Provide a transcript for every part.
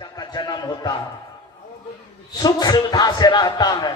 बच्चा का जन्म होता है, सुख सुविधा से रहता है,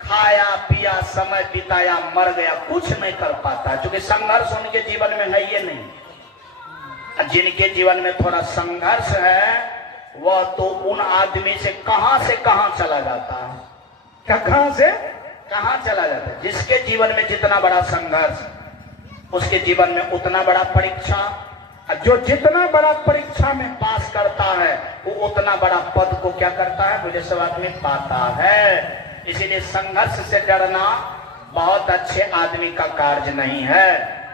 खाया पिया समय बिताया मर गया, कुछ नहीं कर पाता, क्योंकि संघर्ष उनके जीवन में है ये नहीं। जिनके जीवन में थोड़ा संघर्ष है वह तो उन आदमी से कहां चला जाता है, कहां से कहां चला जाता है। जिसके जीवन में जितना बड़ा संघर्ष उसके जीवन में उतना बड़ा परीक्षा, जो जितना बड़ा परीक्षा में पास करता है वो उतना बड़ा पद को क्या करता है, मुझे सब आदमी पाता है। इसीलिए संघर्ष से डरना बहुत अच्छे आदमी का कार्य नहीं है।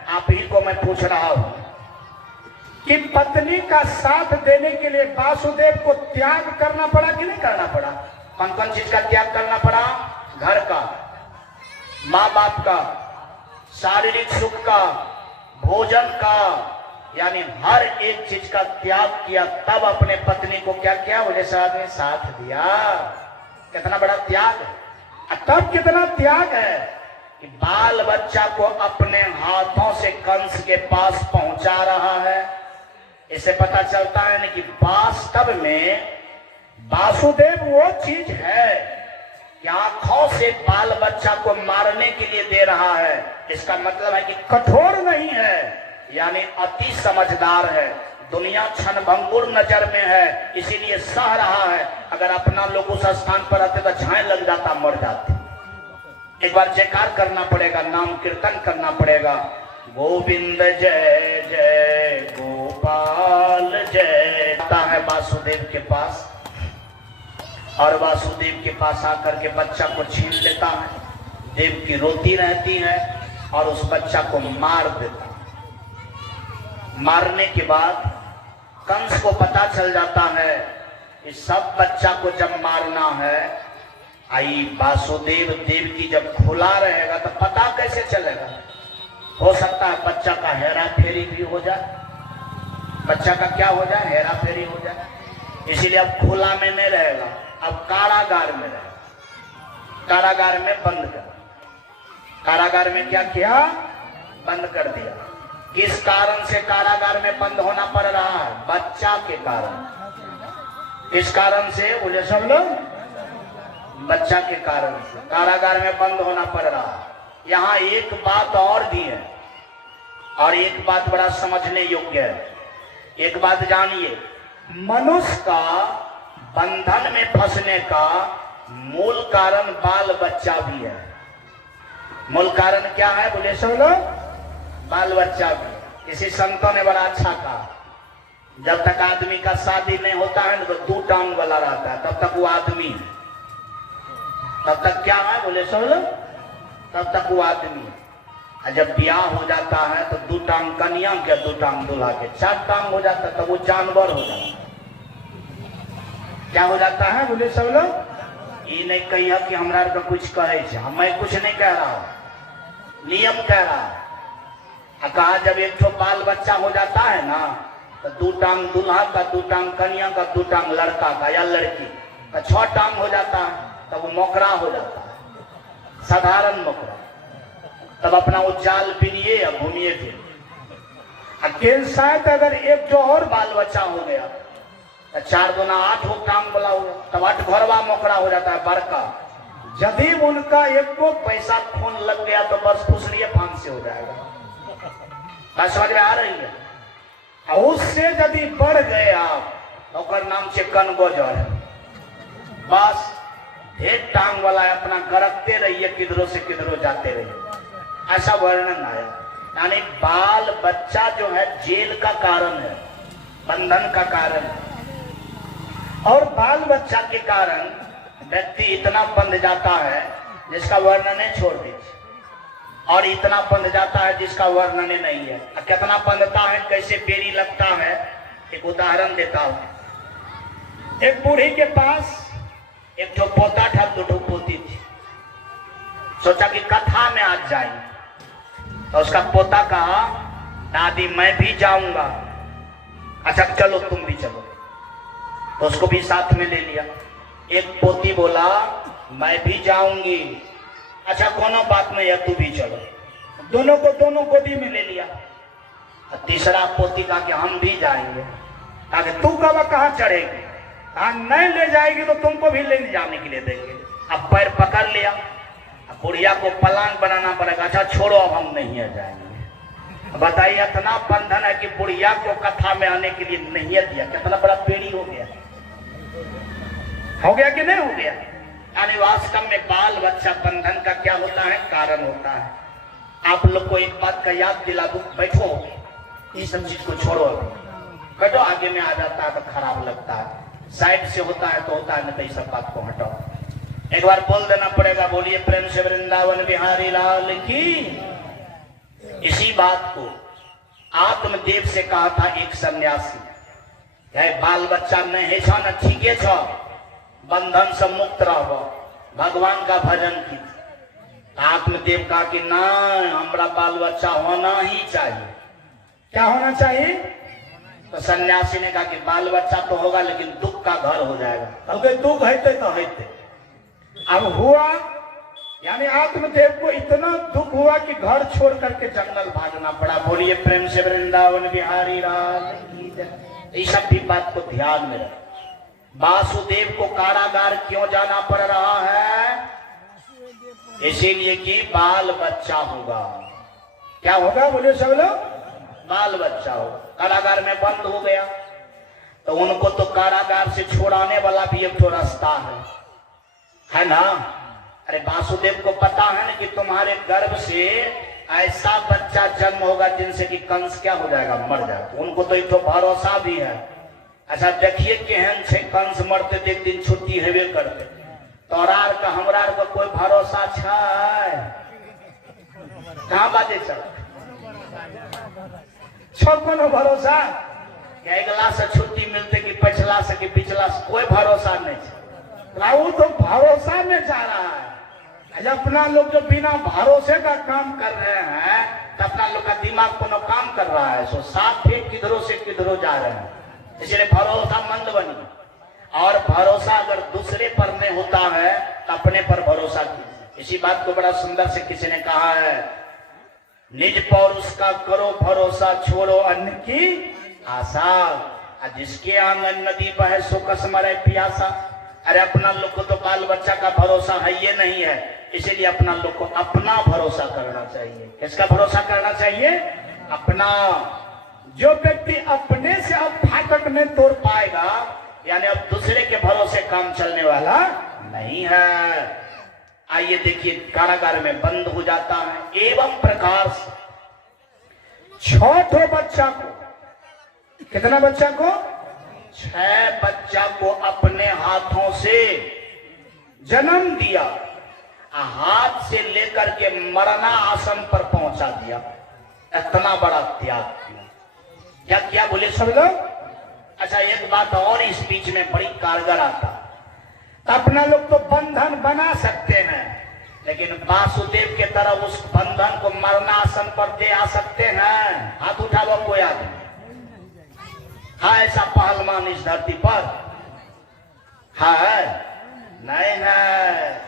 आप ही को मैं पूछ रहा हूं कि पत्नी का साथ देने के लिए वासुदेव को त्याग करना पड़ा कि नहीं करना पड़ा? कौन कौन चीज का त्याग करना पड़ा? घर का, माँ बाप का, शारीरिक सुख का, भोजन का, यानी हर एक चीज का त्याग किया, तब अपने पत्नी को क्या किया, बोले साथ में साथ दिया। कितना बड़ा त्याग है। तब कितना त्याग है कि बाल बच्चा को अपने हाथों से कंस के पास पहुंचा रहा है। इससे पता चलता है ना कि वास्तव में वासुदेव वो चीज है कि आंखों से बाल बच्चा को मारने के लिए दे रहा है। इसका मतलब है कि कठोर नहीं है, यानी अति समझदार है। दुनिया क्षणभंगुर नजर में है, इसीलिए सह रहा है। अगर अपना लोग उस स्थान पर रहते तो झाए लग जाता, मर जाते। एक बार जयकार करना पड़ेगा, नाम कीर्तन करना पड़ेगा। गोविंद जय जय गोपाल जय। आता है वासुदेव के पास और वासुदेव के पास आकर के बच्चा को छीन लेता है। देव की रोती रहती है और उस बच्चा को मार देता है। मारने के बाद कंस को पता चल जाता है कि सब बच्चा को जब मारना है, आई वासुदेव देव की जब खुला रहेगा तो पता कैसे चलेगा? हो सकता है बच्चा का हेरा फेरी भी हो जाए, बच्चा का क्या हो जाए, हेरा फेरी हो जाए। इसीलिए अब खुला में नहीं रहेगा, अब कारागार में रहेगा। कारागार में बंद कर, कारागार में क्या किया, बंद कर दिया। किस कारण से कारागार में बंद होना पड़ रहा है? बच्चा के कारण। किस कारण से, बोले सब लोग? बच्चा के कारण से कारागार में बंद होना पड़ रहा है। यहाँ एक बात और भी है, और एक बात बड़ा समझने योग्य है। एक बात जानिए, मनुष्य का बंधन में फंसने का मूल कारण बाल बच्चा भी है। मूल कारण क्या है, बोले सब लोग? बाल बच्चा भी। किसी संतों ने बड़ा अच्छा कहा, जब तक आदमी का शादी नहीं होता है ना तो 2 टांग वाला रहता है, तब तक वो आदमी है। तब तक क्या है, बोले सब लोग? तब तक वो आदमी है। और जब ब्याह हो जाता है तो 2 टांग कन्या के, 2 टांग दूल्हा के, 4 टांग हो जाता है, तब वो जानवर हो जाता है। क्या हो जाता है, बोले सब लोग? ये नहीं कहिए कि हमरा का कुछ कहे, मैं कुछ नहीं कह रहा हूं, नियम कह रहा हूं। कहा जब एक तो बाल बच्चा हो जाता है ना तो 2 टांग दूल्हा का, 2 टांग कन्या का, 2 टांग लड़का का या लड़की का, 6 टांग हो जाता है, तब वो मोकरा हो जाता है, साधारण मोकरा। तब अपना वो जाल पिनिए या घूमिए फिर। अकेले शायद अगर एक जो और बाल बच्चा हो गया तो 4 दूना 8 टांग बोला हो, तब 8 घरवा मोकरा हो जाता है, बड़का। यदि उनका एक को पैसा खून लग गया तो बस फुसरिए फांसी हो जाएगा। बात समझ में आ रही है? उससे यदि बढ़ गए आप तो नाम से कनगोजर है। बस एक टांग वाला अपना गरकते रहिए, किधरों से किधरों जाते रहिए, ऐसा वर्णन आया। यानी बाल बच्चा जो है जेल का कारण है, बंधन का कारण है। और बाल बच्चा के कारण व्यक्ति इतना बंध जाता है जिसका वर्णन छोड़ दीजिए, और इतना बंध जाता है जिसका वर्णन नहीं है। कितना बंधता है, कैसे बेरी लगता है, एक उदाहरण देता हूं। एक बूढ़ी के पास एक जो पोता था, 2 पोती थी। सोचा कि कथा में आज जाएंगे, तो उसका पोता कहा, दादी मैं भी जाऊंगा। अच्छा चलो तुम भी चलो, तो उसको भी साथ में ले लिया। एक पोती बोला मैं भी जाऊंगी। अच्छा कोनो बात नहीं है, तू भी चलो। दोनों को दोनों गोदी में ले लिया। तीसरा पोती कहा कि हम भी जाएंगे। कहा तू कब कहाँ चढ़ेगी? नहीं ले जाएगी तो तुमको भी ले जाने के लिए देंगे। अब पैर पकड़ लिया, अब बुढ़िया को पलांग बनाना पड़ेगा। अच्छा छोड़ो, अब हम नहीं आ जाएंगे। बताइए, इतना बंधन है कि बुढ़िया को कथा में आने के लिए नहीं दिया। कितना बड़ा पेड़ी हो गया कि नहीं हो गया? यानी वास्तव में बाल बच्चा बंधन का क्या होता है? कारण होता है। आप लोग को एक बात का याद दिला दूं, बैठो, ये सब चीज को छोड़ो, बैठो। आगे में आ जाता है तो खराब लगता है, साइड से होता है तो होता है, नहीं तो इस सब बात को हटाओ। एक बार बोल देना पड़ेगा, बोलिए प्रेम से वृंदावन बिहारी लाल की। इसी बात को आत्मदेव से कहा था एक सन्यासी, बाल बच्चा नहीं है छा न, ठीक है, बंधन से मुक्त रहो, भगवान का भजन की। आत्मदेव कहा कि ना, हमारा बाल बच्चा होना ही चाहिए। क्या होना चाहिए? तो सन्यासी ने कहा कि बाल बच्चा तो होगा लेकिन दुख का घर हो जाएगा। तो दुख है तो है। अब हुआ, यानी आत्मदेव को इतना दुख हुआ कि घर छोड़ करके जंगल भागना पड़ा। बोलिए प्रेम से वृंदावन बिहारी लाल की जय। इस सब भी बात को ध्यान में रख। वासुदेव को कारागार क्यों जाना पड़ रहा है? इसीलिए कि बाल बच्चा होगा। क्या होगा? बोलिए सब लोग, बाल बच्चा होगा। कारागार में बंद हो गया तो उनको तो कारागार से छोड़ाने वाला भी एक तो रास्ता है ना? अरे वासुदेव को पता है ना कि तुम्हारे गर्भ से ऐसा बच्चा जन्म होगा जिनसे कि कंस क्या हो जाएगा? मर जाएगा। उनको तो एक तो भरोसा भी है। अच्छा देखिए केहन छे, कंस मरते तो एक दिन छुट्टी हेबे करते। तोरा का हमरा का कोई भरोसा छै? कहाँ बाजे चल कोनो भरोसा? अगला से छुट्टी मिलते कि पिछला से कि पिछला से, कोई भरोसा नहीं है। वो तो भरोसा में जा रहा है। अपना लोग जो बिना भरोसे का काम कर रहे हैं तो अपना लोग का दिमाग कोनो काम कर रहा है, सो साथ ही किधरों से किधरों जा रहे हैं। इसलिए भरोसा मंद बनी। और भरोसा अगर दूसरे पर में होता है तो अपने पर भरोसा कीजिए। इसी बात को बड़ा सुंदर से किसी ने कहा है, निज पौरुष का करो भरोसा, छोड़ो अन्य की आशा। जिसके आंगन नदी बहे सो कस मरे प्यासा। अरे अपना लोग को तो बाल बच्चा का भरोसा है ये नहीं है, इसीलिए अपना लोग को अपना भरोसा करना चाहिए। किसका भरोसा करना चाहिए? अपना। जो व्यक्ति अपने से अब फाटक नहीं तोड़ पाएगा, यानी अब दूसरे के भरोसे काम चलने वाला नहीं है। आइए देखिए, कारागार में बंद हो जाता है। एवं प्रकार से 6 बच्चा को, कितना बच्चा को? 6 बच्चा को अपने हाथों से जन्म दिया, हाथ से लेकर के मरना आसन पर पहुंचा दिया। इतना बड़ा त्याग किया। क्या किया? बोले सब लोग। अच्छा एक बात और इस बीच में बड़ी कारगर आता, अपना लोग तो बंधन बना सकते हैं, लेकिन वासुदेव के तरह उस बंधन को मरणासन पर दे आ सकते हैं? हाथ उठाओ कोई आदमी। हाँ ऐसा पहलवान इस धरती पर है? नहीं है।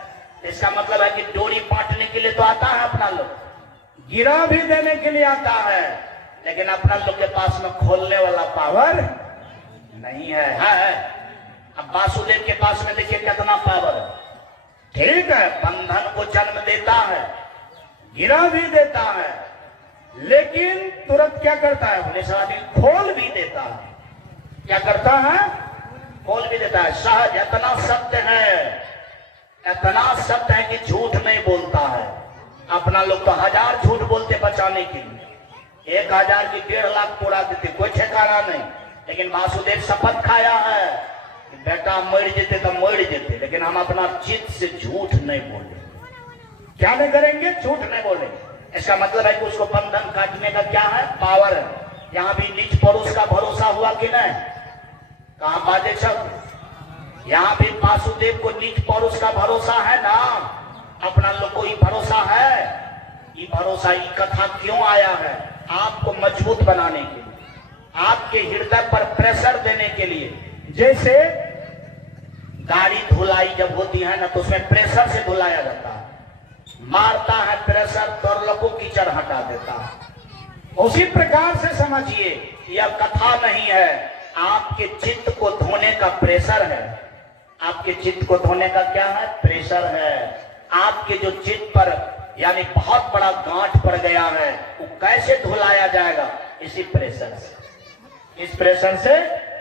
इसका मतलब है कि डोरी बांटने के लिए तो आता है अपना लोग, गिरा भी देने के लिए आता है, लेकिन अपना लोग के पास में खोलने वाला पावर नहीं है। अब वासुदेव के पास में देखिए कितना पावर है। ठीक है, बंधन को जन्म देता है, गिरा भी देता है, लेकिन तुरंत क्या करता है? बोले साथी, खोल भी देता है। क्या करता है? खोल भी देता है। सहज इतना सत्य है, इतना सत्य है कि झूठ नहीं बोलता है। अपना लोग तो 1000 झूठ बोलते बचाने के लिए, 1000 की 1.5 लाख पूरा देते, कोई ठिकाना नहीं। लेकिन वासुदेव शपथ खाया है कि बेटा मर जेते तो मर जेते, लेकिन हम अपना चित्त से झूठ नहीं बोले। क्या नहीं करेंगे? झूठ नहीं बोलेंगे। इसका मतलब है कि उसको बंधन काटने का क्या है? पावर है। यहाँ भी नीच पड़ोस का भरोसा हुआ कि नहीं? कहाँ बाजे सब? यहाँ भी वासुदेव को नीच पड़ोस का भरोसा है ना? अपना लोग को ये भरोसा है। ये भरोसा, ये कथा क्यों आया है? आपको मजबूत बनाने के लिए, आपके हृदय पर प्रेशर देने के लिए। जैसे गाड़ी धुलाई जब होती है ना, तो उसमें प्रेशर से धुलाया जाता है, मारता है प्रेशर तो लोगों कीचड़ हटा देता है। उसी प्रकार से समझिए, यह कथा नहीं है, आपके चित्त को धोने का प्रेशर है। आपके चित्त को धोने का क्या है? प्रेशर है। आपके जो चित्त पर यानी बहुत बड़ा गांठ पड़ गया है, वो कैसे धुलाया जाएगा? इसी प्रेशर से, इस प्रेशर से,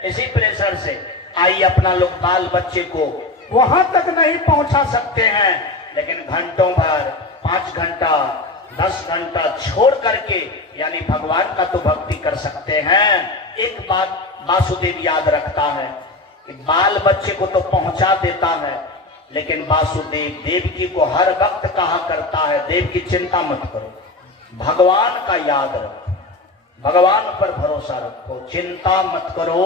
इसी प्रेशर से। आइए अपना लोग बाल बच्चे को वहां तक नहीं पहुंचा सकते हैं, लेकिन घंटों भर, 5 घंटा, 10 घंटा छोड़ करके यानी भगवान का तो भक्ति कर सकते हैं। एक बात वासुदेव याद रखता है कि बाल बच्चे को तो पहुंचा देता है, लेकिन वासुदेव देवकी को हर वक्त कहा करता है, देव की चिंता मत करो, भगवान का याद रखो, भगवान पर भरोसा रखो, चिंता मत करो,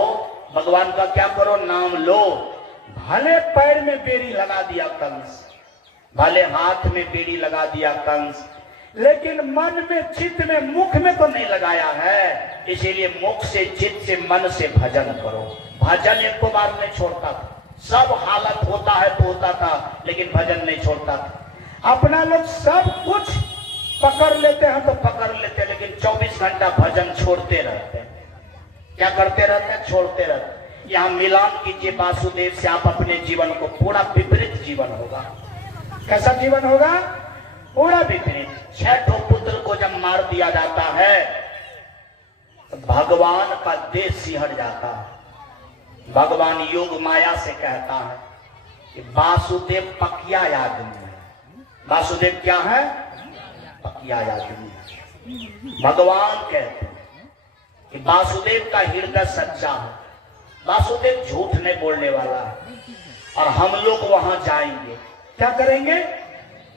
भगवान का क्या करो? नाम लो। भले पैर में बेड़ी लगा दिया कंस, भले हाथ में बेड़ी लगा दिया कंस, लेकिन मन में, चित्त में, मुख में तो नहीं लगाया है। इसीलिए मुख से, चित्त से, मन से भजन करो। भजन एक को बार नहीं छोड़ता था, सब हालत होता है तो होता था, लेकिन भजन नहीं छोड़ता था। अपना लोग सब कुछ पकड़ लेते हैं तो पकड़ लेते हैं, लेकिन 24 घंटा भजन छोड़ते रहते हैं। क्या करते रहते हैं? छोड़ते रहते हैं। यहाँ मिलान कीजिए वासुदेव से, आप अपने जीवन को, पूरा विपरीत जीवन होगा। कैसा जीवन होगा? पूरा विपरीत। 6 पुत्र को जब मार दिया जाता है तो भगवान का देह सिहर जाता है। भगवान योग माया से कहता है कि वासुदेव पकिया आदमी है। वासुदेव क्या है? पकिया आदमी है। भगवान कहते हैं कि वासुदेव का हृदय सच्चा है, वासुदेव झूठ नहीं बोलने वाला है। और हम लोग वहां जाएंगे, क्या करेंगे?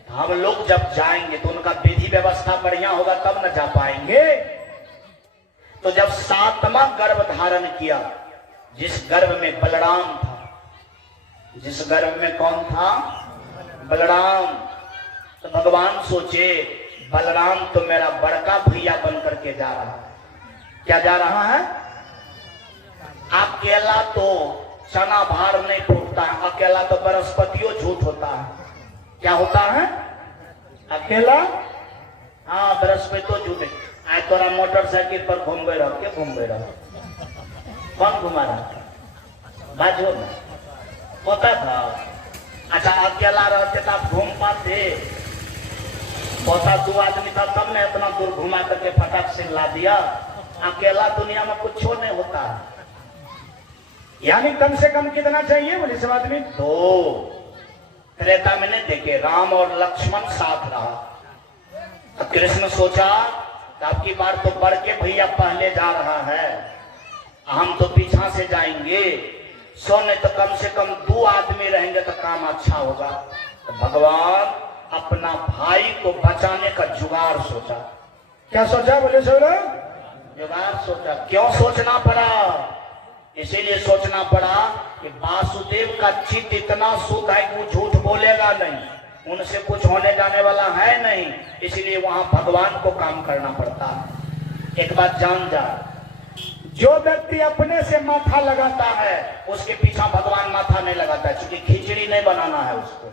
हम लोग जब जाएंगे तो उनका विधि व्यवस्था बढ़िया होगा, तब न जा पाएंगे। तो जब 7वां गर्भ धारण किया, जिस गर्भ में बलराम था, जिस गर्भ में कौन था? बलराम। तो भगवान सोचे बलराम तो मेरा बड़का भैया बन करके जा रहा है। क्या जा रहा है? अकेला तो चना भार नहीं फूटता है, अकेला तो बृहस्पतियों झूठ होता है। क्या होता है? अकेला, हाँ बृहस्पतियों झूठ। आए तोरा मोटरसाइकिल पर घूमबे रहो, के घूमबे रहो? कौन घुमा रहा था? बाजू में होता था। अच्छा अकेला रहते तो आप घूम पाते? होता 2 आदमी था तब ने इतना दूर घुमा करके फटाक से ला दिया। अकेला दुनिया में कुछ नहीं होता। यानी कम से कम कितना चाहिए बोले सब आदमी? 2। त्रेता में नहीं देखे, राम और लक्ष्मण साथ रहा। तो कृष्ण सोचा आपकी बार तो बढ़ के भैया पहले जा रहा है, हम तो पीछा से जाएंगे, सोने तो कम से कम 2 आदमी रहेंगे तो काम अच्छा होगा। तो भगवान अपना भाई को बचाने का जुगाड़ सोचा। क्या सोचा बोले सब लोग? जुगाड़ सोचा। क्यों सोचना पड़ा? इसीलिए सोचना पड़ा कि वासुदेव का चित्त इतना शुद्ध है कि वो झूठ बोलेगा नहीं, उनसे कुछ होने जाने वाला है नहीं, इसलिए वहां भगवान को काम करना पड़ता है। एक बात जान जा, जो व्यक्ति अपने से माथा लगाता है उसके पीछा भगवान माथा नहीं लगाता है, क्योंकि खिचड़ी नहीं बनाना है उसको।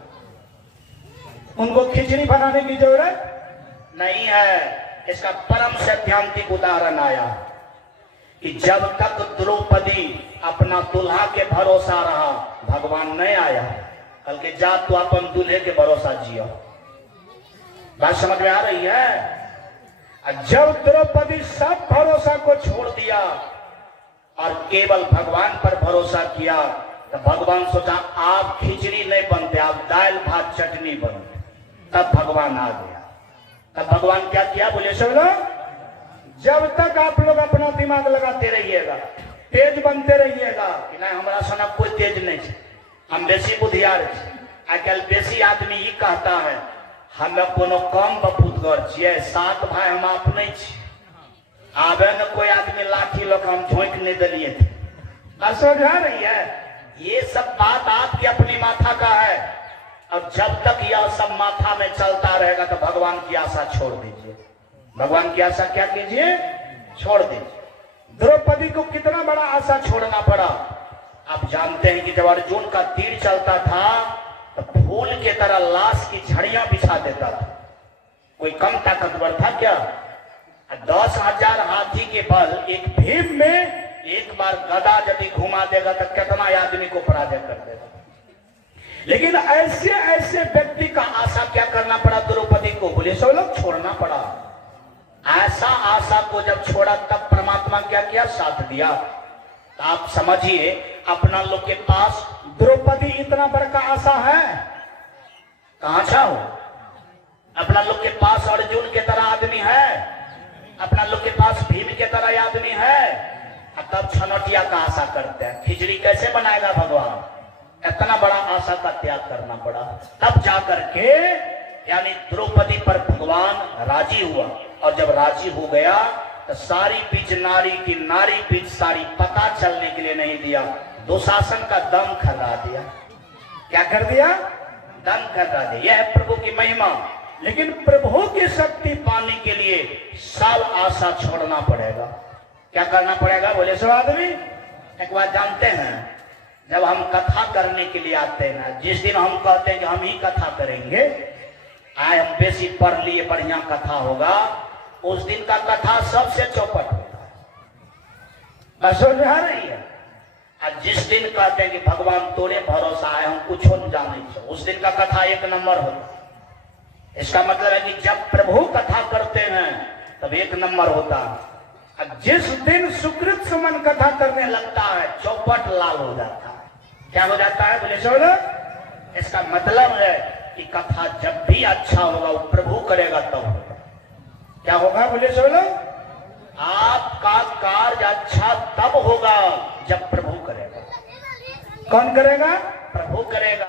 उनको खिचड़ी बनाने की जरूरत नहीं है। इसका परम सैद्धांतिक उदाहरण आया कि जब तक द्रौपदी अपना दूल्हा के भरोसा रहा, भगवान नहीं आया। कल के जा तो अपन दूल्हे के भरोसा जियो। बात समझ में आ रही है? जब द्रौपदी सब भरोसा को छोड़ दिया और केवल भगवान पर भरोसा किया, तो भगवान सोचा आप खिचड़ी नहीं बनते, आप दाल भात चटनी बनते। तब भगवान आ गया। तब भगवान क्या किया बोले सब लोग? जब तक आप लोग अपना दिमाग लगाते रहिएगा, तेज बनते रहिएगा कि नहीं हमारा सोना कोई तेज नहीं है, हम बेसी बुद्धियार है। आजकल बेसी आदमी ये कहता है हमें कोनो कम बपुतगर छियै, 7 भाई हम अपने छी, आबे न कोई आदमी लाठी लोग हम झोंक नहीं दिलिए थे। समझा रही है? ये सब बात आपकी अपनी माथा का है। अब जब तक यह सब माथा में चलता रहेगा तो भगवान की आशा छोड़ दीजिए। भगवान की आशा क्या कीजिए? छोड़ दीजिए। द्रौपदी को कितना बड़ा आशा छोड़ना पड़ा। आप जानते हैं कि जब अर्जुन का तीर चलता था तो फूल के तरह लाश की झड़ियां बिछा देता था। कोई कम ताकतवर था क्या? 10,000 हाथी के बल एक भीम में एक बार गदा यदि घुमा देगा तो कितना आदमी को पराजय कर देगा। लेकिन ऐसे ऐसे व्यक्ति का आशा क्या करना पड़ा द्रौपदी को, बोले सब लोग छोड़ना पड़ा। ऐसा आशा को जब छोड़ा तब परमात्मा क्या किया, साथ दिया। तो आप समझिए अपना लोग के पास द्रौपदी इतना बड़ा आशा है, कहां जाओ। अपना लोग के पास अर्जुन के तरह आदमी है, अपना लोग के पास भीम के तरह आदमी है, तब छनौटिया का आशा करते हैं। खिचड़ी कैसे बनाएगा भगवान, इतना बड़ा आशा का त्याग करना पड़ा। तब जाकर के यानी द्रौपदी पर भगवान राजी हुआ। और जब राजी हो गया तो सारी बीच नारी की नारी बीच सारी पता चलने के लिए नहीं दिया, दुशासन का दम खर्रा दिया। क्या कर दिया, दम खर्रा दिया। यह है प्रभु की महिमा। लेकिन प्रभु की शक्ति पाने के लिए सब आशा छोड़ना पड़ेगा। क्या करना पड़ेगा, बोले सो आदमी। एक बात जानते हैं, जब हम कथा करने के लिए आते हैं, जिस दिन हम कहते हैं कि हम ही कथा करेंगे, आए हम बेसी पढ़ लिए बढ़िया कथा होगा, उस दिन का कथा सबसे चौपट होता है। बस समझ में आ रही है। और जिस दिन कहते हैं कि भगवान तोरे भरोसा है, हम कुछ न जाने छो, उस दिन का कथा एक नंबर होता है। इसका मतलब है कि जब प्रभु कथा करते हैं तब एक नंबर होता है। जिस दिन सुकृत सुमन कथा करने लगता है चौपट लाल हो जाता है। क्या हो जाता है, बोले सो लोग। इसका मतलब है कि कथा जब भी अच्छा होगा वो प्रभु करेगा तब होगा। क्या होगा, बोले सो लोग। आपका कार्य अच्छा तब होगा जब प्रभु करेगा। कौन करेगा, प्रभु करेगा।